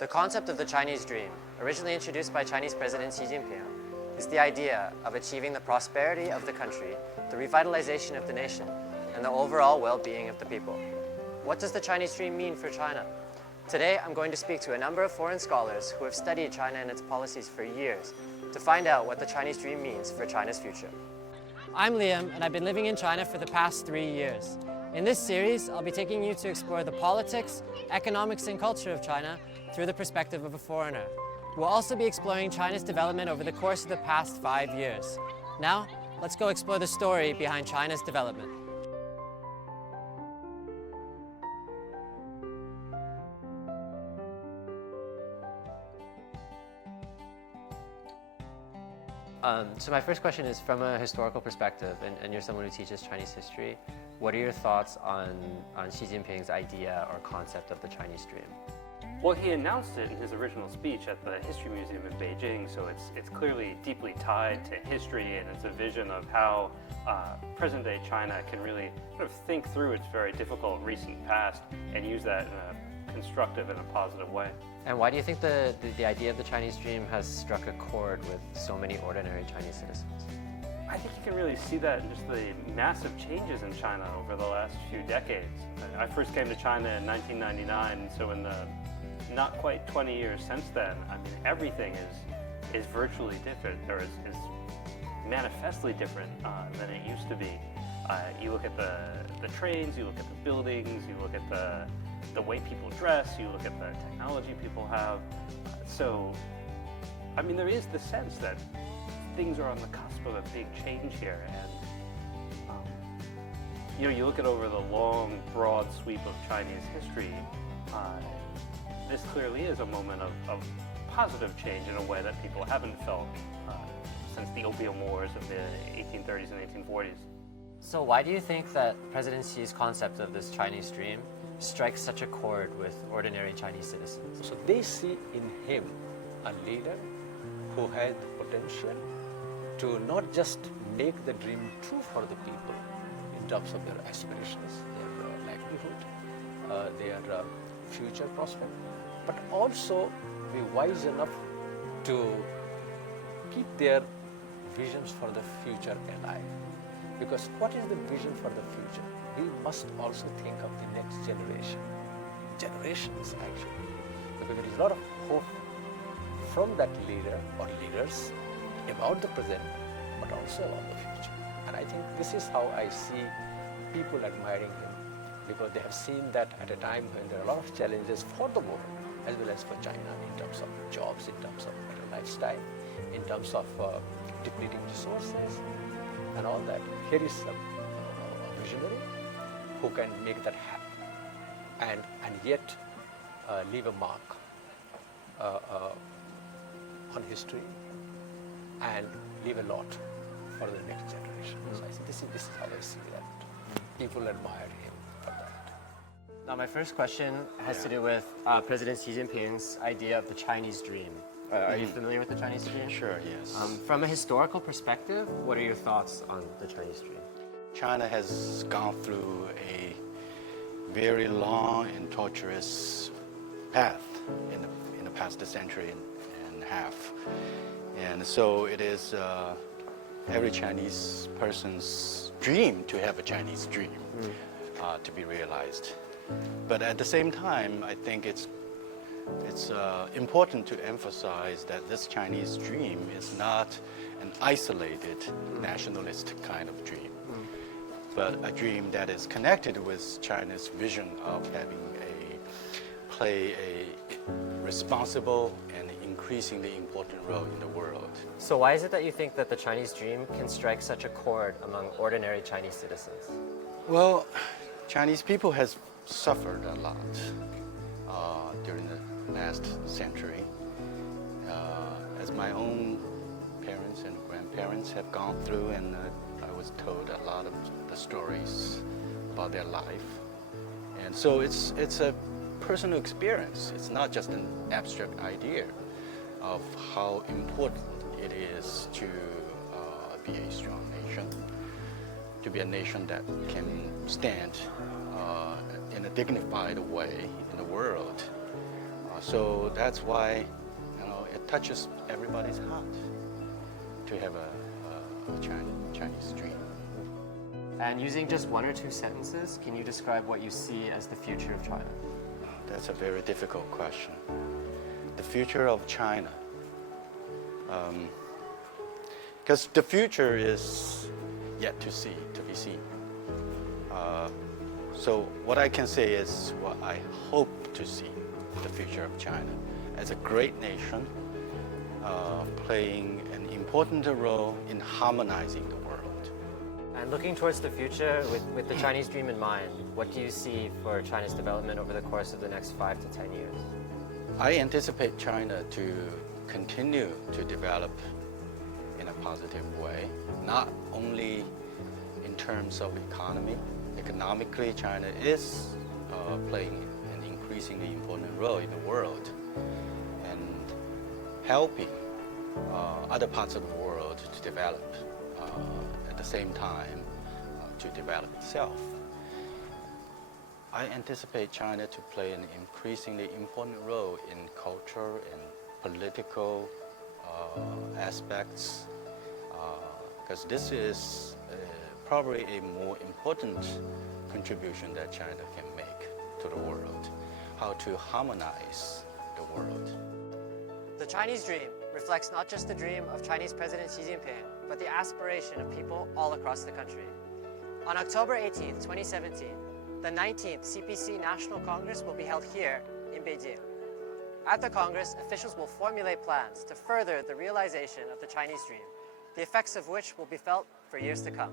The concept of the Chinese dream, originally introduced by Chinese President Xi Jinping, is the idea of achieving the prosperity of the country, the revitalization of the nation, and the overall well-being of the people. What does the Chinese dream mean for China? Today, I'm going to speak to a number of foreign scholars who have studied China and its policies for years to find out what the Chinese dream means for China's future. I'm Liam, and I've been living in China for the past 3 years. In this series, I'll be taking you to explore the politics, economics, and culture of China through the perspective of a foreigner. We'll also be exploring China's development over the course of the past 5 years. Now, let's go explore the story behind China's development. So my first question is from a historical perspective, and you're someone who teaches Chinese history. What are your thoughts on Xi Jinping's idea or concept of the Chinese dream? Well, he announced it in his original speech at the History Museum in Beijing, so it's clearly deeply tied to history, and it's a vision of how present-day China can really sort of think through its very difficult recent past and use that in a constructive and a positive way. And why do you think the idea of the Chinese dream has struck a chord with so many ordinary Chinese citizens? I think you can really see that in just the massive changes in China over the last few decades. I first came to China in 1999, so in the not quite 20 years since then, I mean, everything is virtually different, or is manifestly different than it used to be. You look at the trains, you look at the buildings, you look at the way people dress, you look at the technology people have. So, I mean, there is the sense that things are on the cusp of a big change here, and you know, you look at over the long, broad sweep of Chinese history, this clearly is a moment of positive change in a way that people haven't felt since the Opium Wars of the 1830s and 1840s. So why do you think that President Xi's concept of this Chinese dream strikes such a chord with ordinary Chinese citizens? So they see in him a leader who had the potential to not just make the dream true for the people in terms of their aspirations, their livelihood, their future prospect, but also be wise enough to keep their visions for the future alive. Because what is the vision for the future? We must also think of the next generation. Generations, actually. Because there is a lot of hope from that leader or leaders about the present, but also about the future. And I think this is how I see people admiring him, because they have seen that at a time when there are a lot of challenges for the world, as well as for China, in terms of jobs, in terms of better lifestyle, in terms of depleting resources, and all that. Here is a visionary who can make that happen, and yet leave a mark on history and leave a lot for the next generation. So I think this is how I see that. People admire him for that. Now my first question has to do with President Xi Jinping's idea of the Chinese dream. Are you familiar with the Chinese dream? Sure, yes. From a historical perspective, what are your thoughts on the Chinese dream? China has gone through a very long and torturous path in the past century and a half. And so it is every Chinese person's dream to have a Chinese dream to be realized. But at the same time, I think it's important to emphasize that this Chinese dream is not an isolated nationalist kind of dream, but a dream that is connected with China's vision of play a responsible and increasingly important role in the world. So why is it that you think that the Chinese dream can strike such a chord among ordinary Chinese citizens? Well, Chinese people has suffered a lot during the last century, as my own parents and grandparents have gone through, and I was told a lot of the stories about their life. And so it's a personal experience. It's not just an abstract idea of how important it is to be a strong nation, to be a nation that can stand in a dignified way in the world. So that's why, it touches everybody's heart to have a Chinese dream. And using just one or two sentences, can you describe what you see as the future of China? That's a very difficult question. The future of China. Because the future is yet to be seen. So what I can say is what I hope to see the future of China as a great nation, playing an important role in harmonizing the world. And looking towards the future with the Chinese dream in mind, what do you see for China's development over the course of the next 5 to 10 years? I anticipate China to continue to develop in a positive way, not only in terms of economy. Economically, China is playing an increasingly important role in the world and helping other parts of the world to develop at the same time to develop itself. I anticipate China to play an increasingly important role in culture and political aspects, because this is probably a more important contribution that China can make to the world, how to harmonize the world. The Chinese dream reflects not just the dream of Chinese President Xi Jinping, but the aspiration of people all across the country. On October 18, 2017, the 19th CPC National Congress will be held here in Beijing. At the Congress, officials will formulate plans to further the realization of the Chinese dream, the effects of which will be felt for years to come.